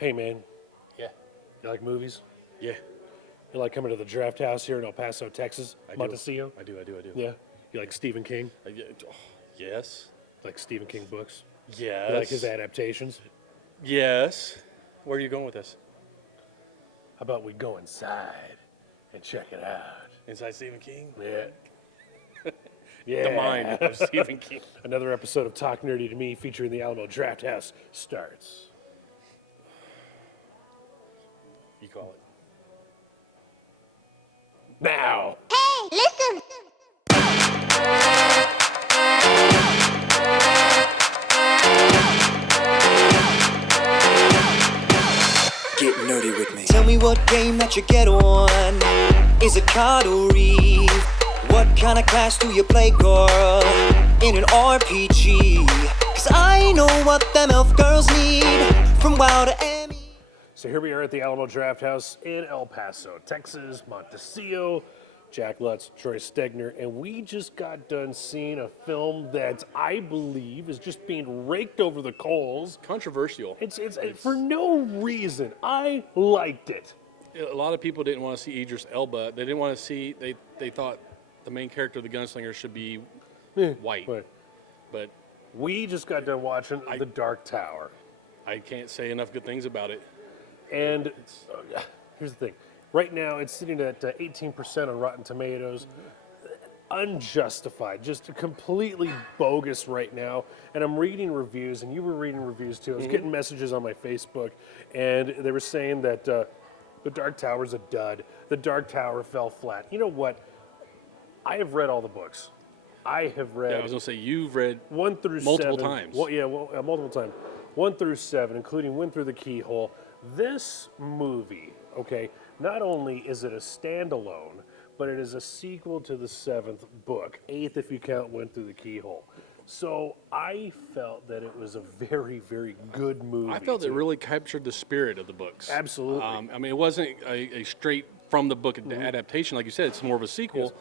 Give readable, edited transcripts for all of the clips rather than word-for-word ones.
Hey, man, Yeah. you like movies? Yeah. You like coming to the Draft House here in El Paso, Texas? Montecillo? I do. Yeah. You like Stephen King? Yes. Like Stephen King books? Yes. You like his adaptations? Yes. Where are you going with this? How about we go inside and check it out? Inside Stephen King? Yeah. Yeah. The mind of Stephen King. Another episode of Talk Nerdy to Me featuring the Alamo Draft House starts You call it. now. Hey, listen! Get nerdy with me. Tell me what game that you get on. Is it card or read? What kind of class do you play, girl? In an RPG? Cause I know what them elf girls need. From WoW to Emmy. So here we are at the Alamo Draft House in El Paso, Texas, Montecillo, Jack Lutz, Troy Stegner, and we just got done seeing a film that I believe is just being raked over the coals. Controversial. It's for no reason. I liked it. A lot of people didn't want to see Idris Elba. They didn't want to see, they thought the main character of the gunslinger should be white. But We just got done watching The Dark Tower. I can't say enough good things about it. And here's the thing. Right now, it's sitting at 18% on Rotten Tomatoes. Unjustified, just completely bogus right now. And I'm reading reviews, and you were reading reviews too. I was getting messages on my Facebook, and they were saying that The Dark Tower's a dud. The Dark Tower fell flat. You know what? I have read all the books. I have read. Yeah, I was gonna say you've read 1 through multiple 7. times. Multiple times. 1 through 7, including Win Through the Keyhole. This movie, okay, not only is it a standalone, but it is a sequel to the 7th book, 8th if you count Win Through the Keyhole. So I felt that it was a very, very good movie. I felt it really captured the spirit of the books. Absolutely. I mean, it wasn't a straight from the book adaptation, like you said. It's more of a sequel. Yes.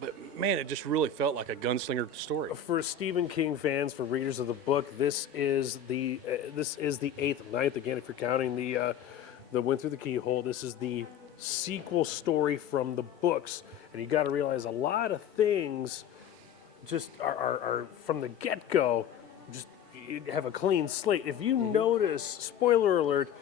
But man, it just really felt like a gunslinger story. For Stephen King fans, for readers of the book, this is the 8th, 9th again. If you're counting the Went Through the Keyhole, this is the sequel story from the books, and you got to realize a lot of things just are from the get-go. Just you have a clean slate. If you notice, spoiler alert,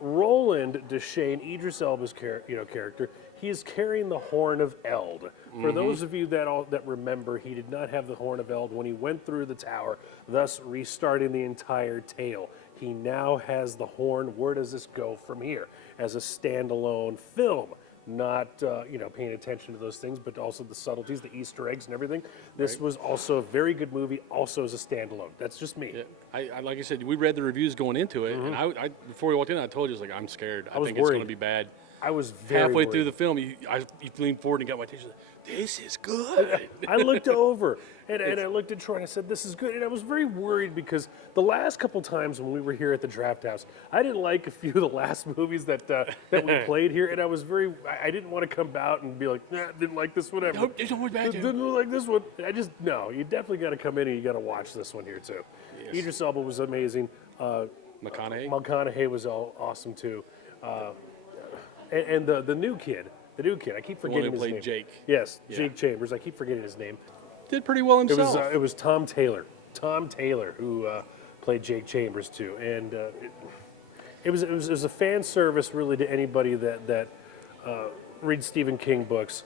Roland Deschain, Idris Elba's character, he is carrying the Horn of Eld. For those of you that remember, he did not have the Horn of Eld when he went through the tower, thus restarting the entire tale. He now has the horn. Where does this go from here? As a standalone film, not paying attention to those things, but also the subtleties, the Easter eggs, and everything. This was also a very good movie, also as a standalone. That's just me. Yeah. I like I said, we read the reviews going into it, and I before we walked in, I told you, I was like, I'm scared. I was think it's going to worried. be bad. I was very Halfway worried. through the film, you leaned forward and got my attention. This is good. I looked over and I looked at Troy and I said, this is good. And I was very worried because the last couple times when we were here at the Draft House, I didn't like a few of the last movies that we played here. And I didn't want to come out and be like, nah, didn't like this one ever. Don't bad. Didn't like this one. No, you definitely got to come in and you got to watch this one here too. Yes. Idris Elba was amazing. McConaughey. Was awesome too. And the new kid, I keep The one forgetting who his played name. Jake. Yes, Yeah. Jake Chambers. I keep forgetting his name. Did pretty well himself. It was Tom Taylor. Tom Taylor who played Jake Chambers too, and it was a fan service really to anybody that reads Stephen King books.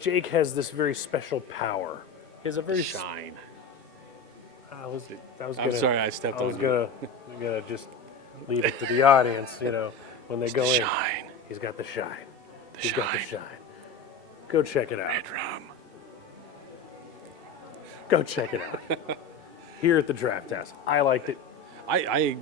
Jake has this very special power. He has a very shine. I'm sorry, I stepped on you. I was gonna just leave it to the audience, when they go in. Shine. He's got the shine. He's got the shine. Go check it out. Bedroom. Go check it out. Here at the Draft House. I liked it. I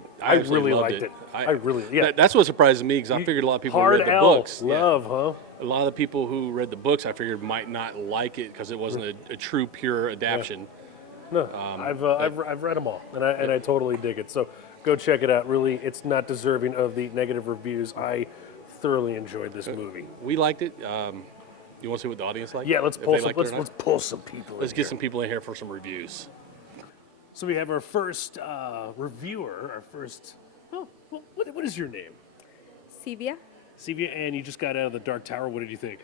really loved liked it. I really. That's what surprised me because I figured a lot of people who Hard read the L. books. Love, huh? A lot of the people who read the books, I figured, might not like it because it wasn't a true, pure adaptation. No, I've read them all, and I totally dig it. So go check it out. Really, it's not deserving of the negative reviews. I thoroughly enjoyed this movie. We liked it. You want to see what the audience liked? Yeah, let's If pull they some. liked it or Let's not? pull some people. Let's in get here. some people in here for some reviews. So we have our first reviewer, our first Well, what is your name? Sylvia. Sevia, and you just got out of the Dark Tower. What did you think?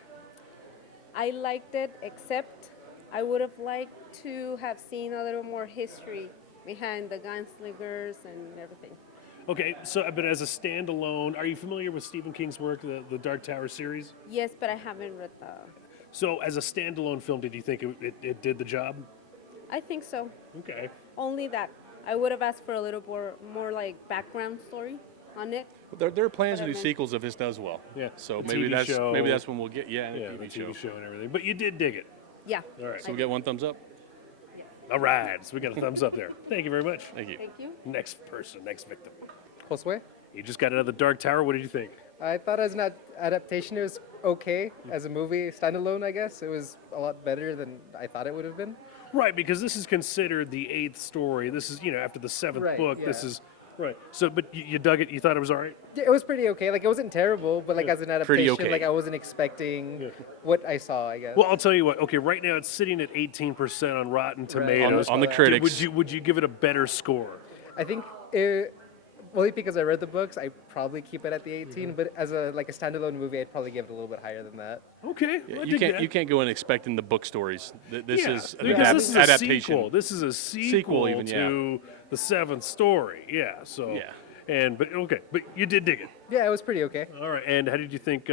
I liked it, except I would have liked to have seen a little more history behind the gunslingers and everything. Okay, so but as a standalone, are you familiar with Stephen King's work, the Dark Tower series? Yes, but I haven't read the. So as a standalone film, did you think it did the job? I think so. Okay. Only that I would have asked for a little more like background story on it. There are plans to do Whatever. sequels if this does well. Yeah. So A maybe TV show. that's when we'll get and Yeah, a the TV show. and everything. But you did dig it. Yeah. All right. So we get one thumbs up. All right. So we got a thumbs up there. Thank you very much. Thank you. Thank you. Next person, next victim. Josue? You just got out of the Dark Tower. What did you think? I thought as an adaptation, it was okay. As a movie, standalone, I guess, it was a lot better than I thought it would have been. Right, because this is considered the 8th story. This is, after the 7th Right, book. This yeah. is, right. So, but you dug it? You thought it was all right? Yeah, it was pretty okay. Like, it wasn't terrible, but like as an Pretty adaptation, okay. like I wasn't expecting what I saw, I guess. Well, I'll tell you what. Okay, right now it's sitting at 18% on Rotten Tomatoes. On the critics. Would you give it a better score? I think only because I read the books, I probably keep it at the 18. But as a standalone movie, I'd probably give it a little bit higher than that. Okay, Yeah, well, I you dig can't that. you can't go in expecting the book stories. This Yeah, is an because this is a adaptation. sequel. This is a sequel even, to the 7th story. Yeah. So. Yeah. But you did dig it. Yeah, it was pretty okay. All right. And how did you think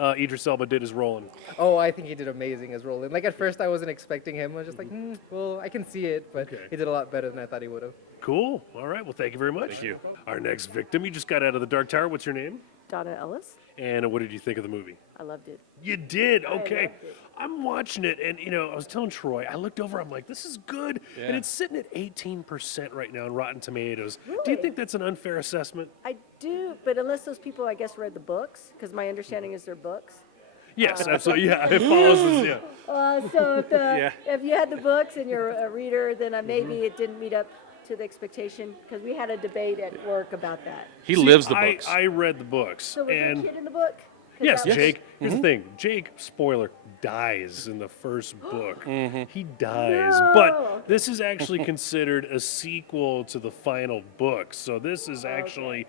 Idris Elba did as Roland? Oh, I think he did amazing as Roland. Like at first, I wasn't expecting him. I was just like, well, I can see it, but Okay. he did a lot better than I thought he would have. Cool. All right. Well, thank you very much. Thank you. Our next victim. You just got out of the Dark Tower. What's your name? Donna Ellis. And what did you think of the movie? I loved it. You did? Okay. loved it. I'm watching it, and, I was telling Troy, I looked over, I'm like, this is good. And Yeah. it's sitting at 18% right now on Rotten Tomatoes. Do you Really? think that's an unfair assessment? I do, but unless those people, I guess, read the books, because my understanding is they're books. Yes, absolutely. Yeah, it follows this, yeah. So Yeah. if you had the books and you're a reader, then maybe it didn't meet up to the expectation, because we had a debate at work about that. He See, lives the books. I read the books. So was there a and kid in the book? 'Cause yes, that was- Jake, here's the thing. Jake, spoiler, dies in the first book. He dies. No. But this is actually considered a sequel to the final book. So this is actually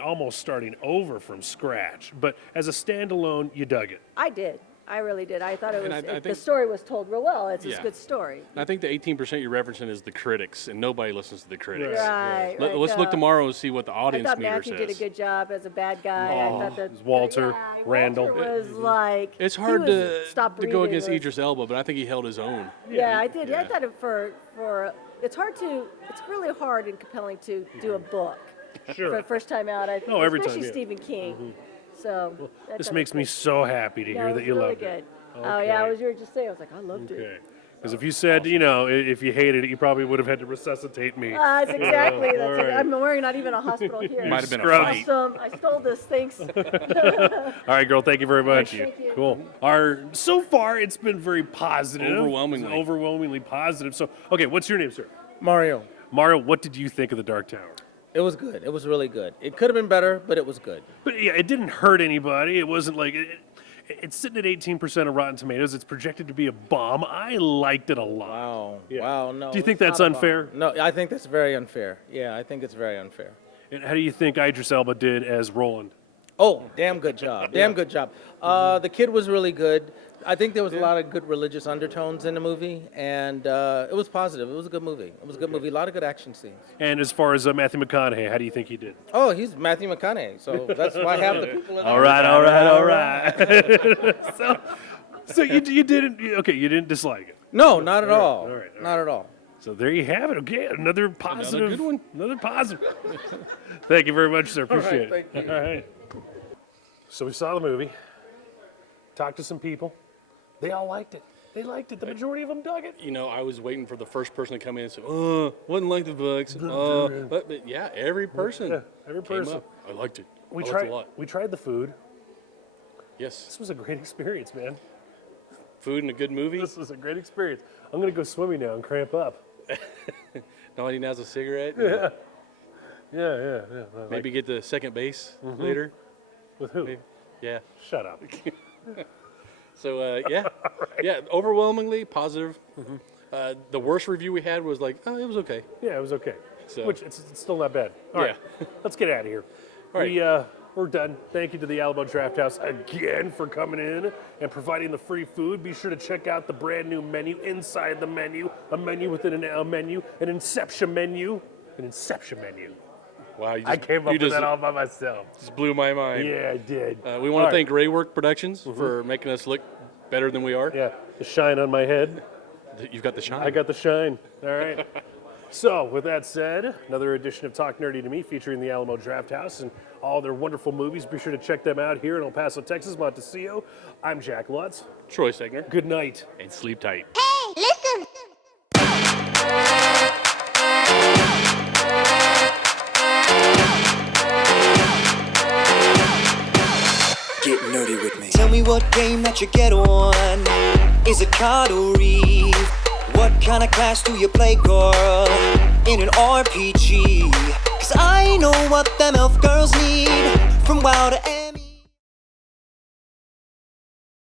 almost starting over from scratch. But as a standalone, you dug it. I did. I really did. I thought it And was. I The think- story was told real well. It's a Yeah. good story. I think the 18% you're referencing is the critics, and nobody listens to the critics. Right. Let's look tomorrow and see what the I audience thought meter Matthew says. did a good job as a bad guy. I thought that Walter, yeah, Randall. Walter was like It's he hard was- to stop go breathing against was- Idris Elba, but I think he held his own. Yeah, I did. Yeah. I thought it for it's really hard and compelling to do a book Sure. for the first time out. I think, Oh, every time, especially yeah. Stephen King. So I This thought makes it me was- so happy to yeah, hear it that was you really loved good. it. Oh yeah, I Okay. was you were just saying. I was like, I loved it. Okay. Because if you said, if you hated it, you probably would have had to resuscitate me. That's exactly. all That's right. I'm wearing not even a hospital here. Might have been a Scrubs. fight. Awesome. I stole this. Thanks. All right, girl. Thank you very much. Thank you. Cool. So far, it's been very positive. Overwhelmingly. It's overwhelmingly positive. So, okay, what's your name, sir? Mario. Mario. What did you think of the Dark Tower? It was good. It was really good. It could have been better, but it was good. But yeah, it didn't hurt anybody. It wasn't like it's sitting at 18% of Rotten Tomatoes. It's projected to be a bomb. I liked it a lot. Wow. Yeah. Wow. No. Do you think it's that's not a bomb. unfair? No, I think that's very unfair. Yeah, I think it's very unfair. And how do you think Idris Elba did as Roland? Oh, damn good job. Damn good job. The kid was really good. I think there was a lot of good religious undertones in the movie, and it was positive. It was a good movie. It was a good movie. A lot of good action scenes. And as far as Matthew McConaughey, how do you think he did? Oh, he's Matthew McConaughey, so that's why half the people. All right. So you didn't you didn't dislike it. No, not at all. all right. Not at all. So there you have it. Okay, another positive. good one. Another positive. Thank you very much, sir. Appreciate it. thank you. All right. So we saw the movie. Talked to some people. They all liked it. They liked it. The majority of them dug it. I was waiting for the first person to come in and say, wasn't like the books. But yeah, every person. Yeah, every came person. up. I liked it. We I liked tried. it a lot. We tried the food. Yes, This was a great experience, man. food and a good movie. This was a great experience. I'm gonna go swimming now and cramp up. Nobody has a cigarette. Yeah. Maybe get to second base later. With who? Maybe. Yeah. Shut up. So yeah, overwhelmingly positive. The worst review we had was like, it was okay. Yeah, it was okay. So which it's still not bad. All right, let's get out of here. All right. We're done. Thank you to the Alamo Draft House again for coming in and providing the free food. Be sure to check out the brand new menu inside the menu, a menu within a menu, an Inception menu, an Inception menu. Wow, I came up with that all by myself. Just blew my mind. Yeah, I did. We want to thank Graywork Productions for making us look better than we are. Yeah, the shine on my head. You've got the shine. I got the shine. All right. So, with that said, another edition of Talk Nerdy to Me featuring the Alamo Draft House and all their wonderful movies. Be sure to check them out here in El Paso, Texas, Montecillo. I'm Jack Lutz. Troy Segner. Good night. And sleep tight. Hey, listen! Get nerdy with me. Tell me what game that you get on. Is it card or reef? What kind of class do you play, girl? In an RPG? 'Cause I know what them elf girls need. From WoW to